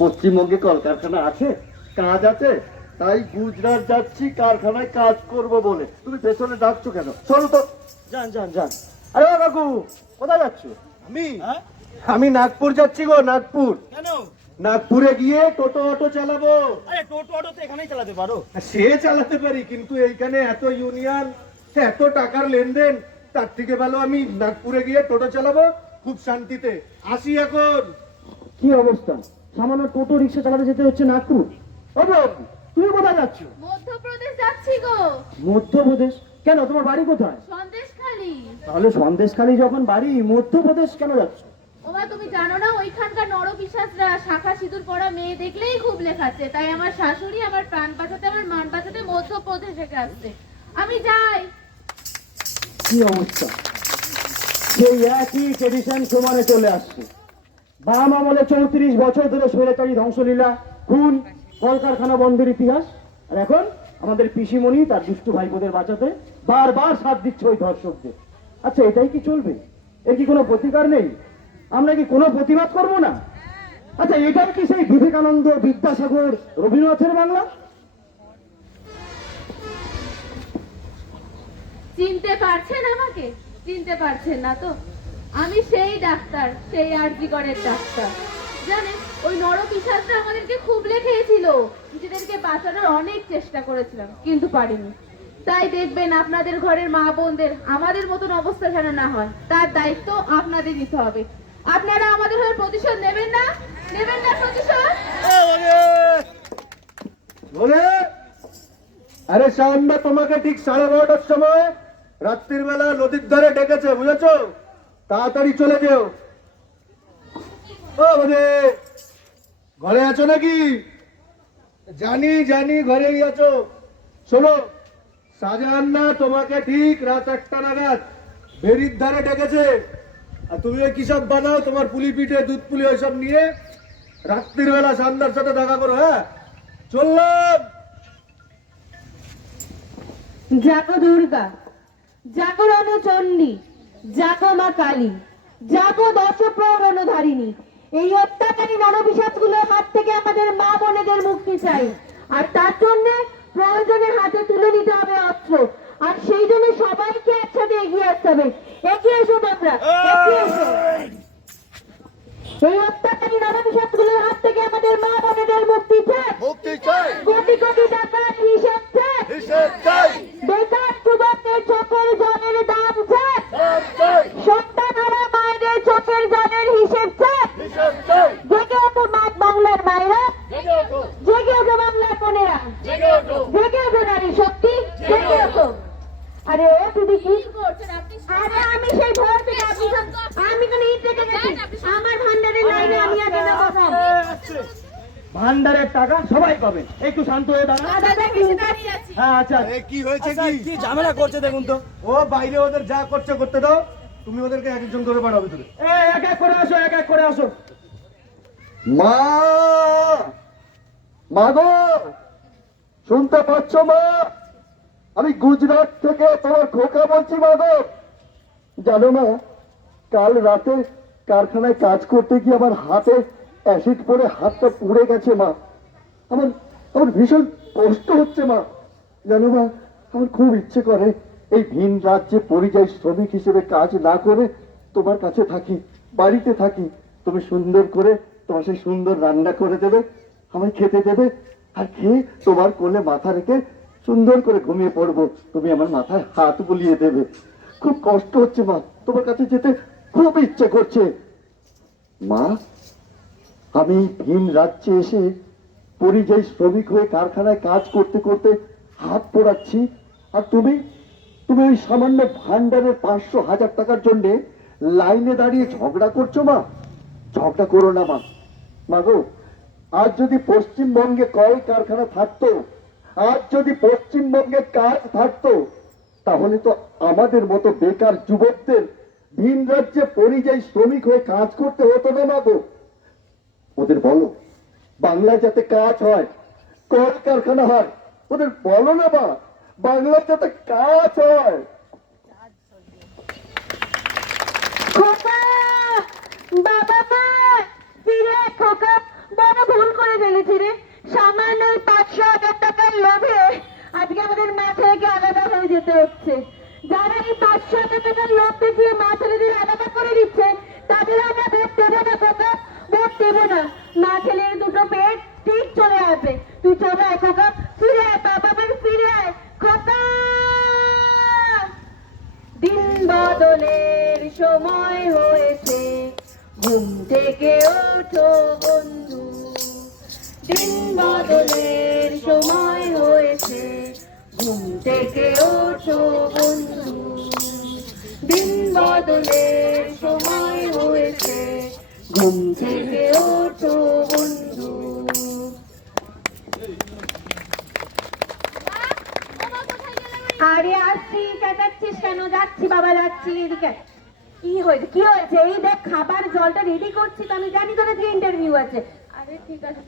পশ্চিমবঙ্গে কলকারখানা আছে, কাজ আছে, তাই গুজরাট যাচ্ছি কারখানায় কাজ করব বলে। তুমি পেছনে ডাকছো কেন? চলো তো। যান যান যান। আরে ও কাকু, কোথায় যাচ্ছ? আমি হ্যাঁ? আমি নাগপুর যাচ্ছি গো, নাগপুর। কেন? নাগপুরে গিয়ে টোটো অটো চালাবো। আরে টোটো অটো তো এখানেই চালাতে পারো। সে চালাতে পারি, কিন্তু এইখানে এত ইউনিয়ন, এত টাকার লেনদেন, তার থেকে ভালো আমি নাগপুরে গিয়ে টোটো চালাবো খুব শান্তিতে। আসি এখন। কি অবস্থা, সামান্য টোটো রিক্সা চালাতে যেতে হচ্ছে নাগপুর। ও বাবু, তুমি কোথায় যাচ্ছ? মধ্যপ্রদেশ যাচ্ছি গো। মধ্যপ্রদেশ? কেন, তোমার বাড়ি কোথায়? সন্দেশখালি। তাহলে সন্দেশখালী যখন বাড়ি, মধ্যপ্রদেশ কেন যাচ্ছ? ওমা, তুমি জানো না ওইখানকার নরপিশাচরা শাখা সিঁদুর পরা মেয়ে দেখলেই খুব লেখাচ্ছে, তাই আমার শাশুড়ি আমার প্রাণ বাঁচাতে, আমার মান বাঁচাতে মধ্যপ্রদেশে আসছে। আমি যাই। কি অবস্থা, সেই একই ট্রেডিশন সমানে চলে আসছে। বাম আমলে 34 বছর ধরে স্বৈরাচারী ধ্বংসলীলা, খুন, কলকারখানা বন্ধের ইতিহাস, আর এখন আমাদের পিসিমণি তার দুষ্টু ভাইপোদের বাঁচাতে বারবার সাথ দিচ্ছে ওই ধর্ষকদের। আচ্ছা, এটাই কি চলবে? এর কি কোনো প্রতিকার নেই? আমরা কি কোনো প্রতিবাদ করব না? আচ্ছা, এটাই কি সেই বিবেকানন্দ, বিদ্যাসাগর, রবীন্দ্রনাথের বাংলা? চিনতে পারছেন আমাকে? চিনতে পারছেন না তো? আমি সেই ডাক্তার, সেই আরজিকরের ডাক্তার। জানেন, ওই নরপিশাচরা আমাদেরকে খুব লেখেছিল, নিজেদেরকে বাঁচানোর অনেক চেষ্টা করেছিলাম, কিন্তু পারিনি। তাই দেখবেন আপনাদের ঘরের মা বোনদের আমাদের মতন অবস্থা যেন না হয়, তার দায়িত্ব আপনাদের নিতে হবে। আপনারা আমাদের হয়ে প্রতিশোধ নেবেন না? নেবেন না প্রতিশোধ? বলে, আরে সামনে তোমাকে ঠিক 12:30টার সময় রাত্রির বেলা নদীর ধারে ডেকেছে, বুঝেছো? তাড়াতাড়ি চলে যেও। ও বলে, ঘরে আছো নাকি? জানি জানি ঘরেই আছো। শোনো, শাহজাহান না তোমাকে ঠিক রাত 1টা নাগাদ ভেরির ধারে ডেকেছে। আর তুমি ওই কিসব বানাও, তোমার পুলি পিঠে, দুধ পুলি ওইসব নিয়ে রাত্রির বেলা সান্দার সাথে দেখা করো। হ্যাঁ, চললাম। জাগো দুর্গা, জাগো রণচণ্ডী, জাগো মা কালী, জাগো দশপ্রহরণধারিণী। এই অত্যাচারী নরপিশাচগুলোর হাত থেকে আমাদের মা বোনেদের মুক্তি চাই, আর তার জন্য প্রয়োজনে হাতে তুলে নিতে হবে অস্ত্র, আর সেই জন্য সবাইকে একসাথে এগিয়ে আসতে হবে। এগিয়ে এসো তোমরা, এগিয়ে এসো। এই অত্যাচারী নরপিশাচগুলোর হাত থেকে আমাদের মা বোনেদের মুক্তি চাই, মুক্তি চাই, কোটি কোটি টাকার হিসাব চাই, হিসেব চাই, বেকার যুবকদের চোখের জলের দাম চাই, দাম চাই, সন্তানহারা মায়েদের চোখের জলের হিসেব চাই। হিসেব চাই। জেগে ওঠো বাংলার মায়েরা, জেগে ওঠো, জেগে ওঠো বাংলার বোনেরা, জেগে ওঠো। জেগে ওঠো নারী শক্তি, জেগে ওঠো। আরে ও দিদি, কি করছেন আপনি? আরে আমি সেই ভোর থেকে আমি কোন ইট রেখে গেছি, আমার ভান্ডারের লাইনে আমি আগে না বসাম। ভান্ডারের টাকা সবাই পাবে, একটু শান্ত হয়ে দাঁড়ান। দাদা কিছু দাঁড়িয়ে আছি। হ্যাঁ, আচ্ছা, এ কি হয়েছে? আচ্ছা, কি কি ঝামেলা করছে দেখুন তো। ও বাইরে ওদের যা করছে করতে দাও, তুমি ওদেরকে একজন করে পাঠাও ভিতরে। এক এক করে আসো, এক এক করে আসো। মা, মা গো, শুনতে পাচ্ছ মা? আমি গুজরাট থেকে তোমার খোকা বলছি মা গো। জানো মা, কাল রাতে কারখানায় কাজ করতে গিয়ে আমার হাতে অ্যাসিড পড়ে হাতটা পুড়ে গেছে মা। আমার আমার ভীষণ কষ্ট হচ্ছে মা। জানো মা, আমার খুব ইচ্ছে করে এই ভিন রাজ্যে পরিযায়ী শ্রমিক হিসেবে কাজ না করে তোমার কাছে থাকি, বাড়িতে থাকি। তুমি সুন্দর করে তোমার সেই সুন্দর রান্না করে দেবে, আমায় খেতে দেবে, আর খেয়ে তোমার কোলে মাথা রেখে সুন্দর করে ঘুমিয়ে পড়বো। তুমি আমার মাথায় হাত বুলিয়ে দেবে। খুব কষ্ট হচ্ছে মা, তোমার কাছে যেতে খুব ইচ্ছে করছে মা। আমি ভিন রাজ্যে এসে পরিযায়ী শ্রমিক হয়ে কারখানায় কাজ করতে করতে হাত পোড়াচ্ছি, আর তুমি তুমি ওই সামান্য ভান্ডারের 500,000 টাকার জন্য লাইনে দাঁড়িয়ে ঝগড়া করছো মা। ঝগড়া করো না মা। মা গো, আজ যদি পশ্চিমবঙ্গে কল কারখানা থাকতো, আজ যদি পশ্চিমবঙ্গে কাজ থাকতো, তাহলে তো আমাদের মতো বেকার যুবকদের ভিন রাজ্যে পরিযায়ী শ্রমিক হয়ে কাজ করতে হতো না মা গো। ওদের বলো বাংলায় যাতে কাজ হয়, কল কারখানা হয়, ওদের বলো না মা, বাংলায় যাতে কাজ হয়। খোকা, বাবা মা, ফিরে খোকা, বড় ভুল যেতে হচ্ছে। যারা এই 500 টাকার লোভ দেখিয়ে মা ছেলেদের আলাদা করে দিচ্ছে, তাদের আমরা ভোট দেবো না খোকা, ভোট দেবো না। মা ছেলের দুটো পেট ঠিক চলে আসবে। তুই চলে আয় খোকা, ফিরে আয় বাবা, ফিরে আয় খোকা। দিন বদলের সময় হয়েছে, ঘুম থেকে ওঠো বন্ধু। দিন বদলের সময় হয়েছে, ঘুম থেকে ওঠো বন্ধু। দিন বদলের সময় হয়েছে, ঘুম থেকে ওঠো বন্ধু। আরে আসছি, চেঁচাচ্ছিস কেন? যাচ্ছি বাবা, যাচ্ছি। এদিকে কি হয়েছে? কি হয়েছে? এই দেখ খাবার জলটা রেডি করছি তো, আমি জানি তোর আজকে ইন্টারভিউ আছে। আরে ঠিক আছে,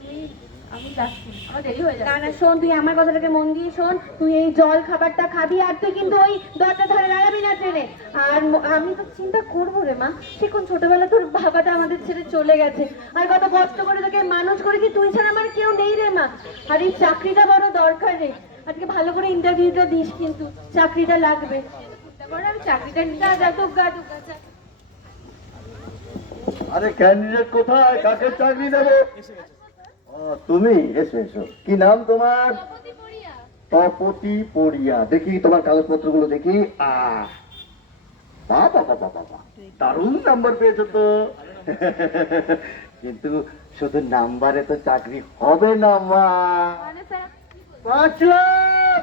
আমি যাচ্ছি, আমার দেরি হয়ে যাবে। না না শোন, তুই আমার কথাটাকে মন দিয়ে শোন। তুই এই জল খাবারটা খাবি, আর তুই কিন্তু ওই দরজা ধরে দাঁড়াবি না ট্রেনে। আর আমি তো চিন্তা করবো রে মা, সে কোন ছোটবেলা তোর বাবাটা আমাদের ছেড়ে চলে গেছে, আর কত কষ্ট করে তোকে মানুষ করেছি। তুই ছাড়া আমার কেউ নেই রে মা। আর এই চাকরিটা বড় দরকার রে। আজকে ভালো করে ইন্টারভিউটা দিস, কিন্তু চাকরিটা লাগবে। আমি চাকরিটা নিতে আরে ক্যান্ডিডেট কোথায়? কাকে চাকরি দেবো? তুমি এসো এসো। কি নাম তোমার? তপতি পড়িয়া। দেখি তোমার কাগজপত্রগুলো দেখি। বাবা বাবা বাবা, দারুণ নাম্বার পেয়েছো তো। কিন্তু শুধু নাম্বারে তো চাকরি হবে না মা। 5 লাখ।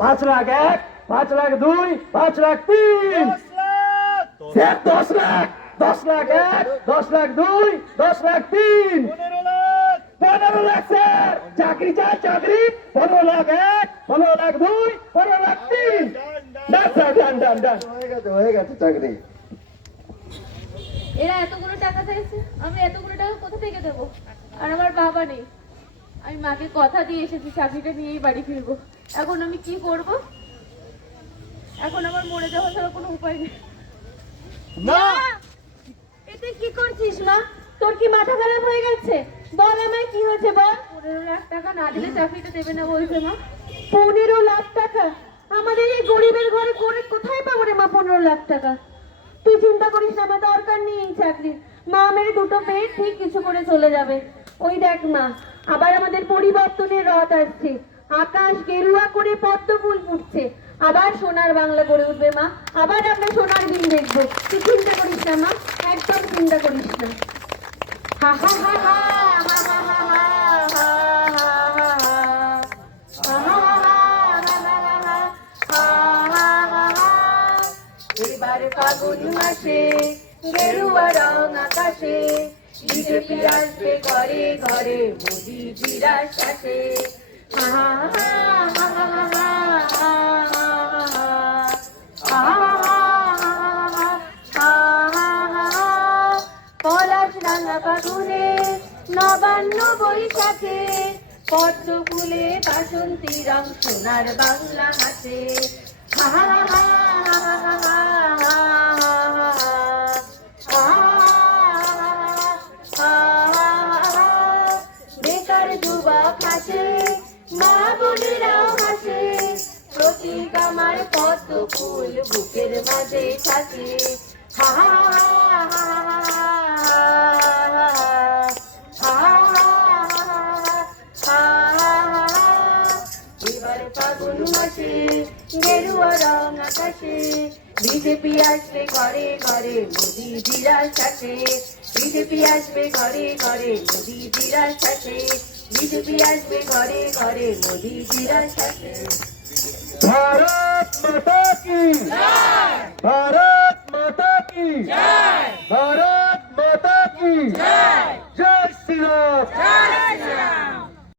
5 লাখ 1, 5 লাখ 2, 5 লাখ 3, 10 লাখ, 10 লাখ 1, 10 লাখ 2, 10 লাখ 3, 15 লাখ স্যার। চাকরি চাই, চাকরি। 15 লাখ 1, 15 লাখ 2, 15 লাখ 3। ডান স্যার, ডান ডান ডান। হয়ে গেছে চাকরি। এরা এতগুলো টাকা চাইছে, আমি এতগুলো টাকা কোথা থেকে দেবো? আর আমার বাবা নেই। আমি মাকে কথা দিয়ে এসেছি চাকরিটা নিয়েই বাড়ি ফিরবো। এখন আমি কি করব? এখন আমার মরে যাওয়া ছাড়া কোনো উপায় নেই। না, এতে কি করছিস মা? তোর কি মাথা খারাপ হয়ে গেছে? বল আমায় কি হয়েছে বল। 15 লাখ টাকা না দিলে চাকরিটা দেবে না বলছে মা। 15 লাখ টাকা? আমাদের এই গরিবের ঘরে করে কোথায় পাবো রে মা 15 লাখ টাকা? তুই চিন্তা করিস না, আমার দরকার নেই এই চাকরির। মা মেরে দুটো পেট ঠিক কিছু করে চলে যাবে। ওই দেখ মা, আবার আমাদের পরিবর্তনের রথ আসছে। আকাশ গেরুয়া করে পদ্ম ফুল ফুটছে। আবার সোনার বাংলা গড়ে উঠবে মা। আবার আমরা সোনার দিন দেখবো। তুই চিন্তা করিস না মা, একদম চিন্তা করিস না। হা হা হা হা হা হা হা এবার ফাগুন মাসে গেরুয়া রং আকাশে, বিজেপি আসবে ঘরে ঘরে মোদি বিরাজ আসে। পলাশ রাঙা ফাগুনে নবান্ন বৈশাখে, পদ্ম ফুলে বাসন্তী রং সোনার বাংলা হাসে। বেকার যুবক হাসে, মা বোনেরাও হাসে, প্রতীক আমার পদ্ম ফুল বুকের মাঝে থাকে। এবার ফাগুন মাসে গেরুয়া রং আকাশে, বিজেপি আসবে ঘরে ঘরে মোদি বিরাজ আসে। বিজেপি আসবে ঘরে ঘরে মোদি বিরাজ আসে। বিজেপি আসবে ঘরে ঘরে মোদি বিরাজ আসে। भारत माता की जय। भारत माता की जय।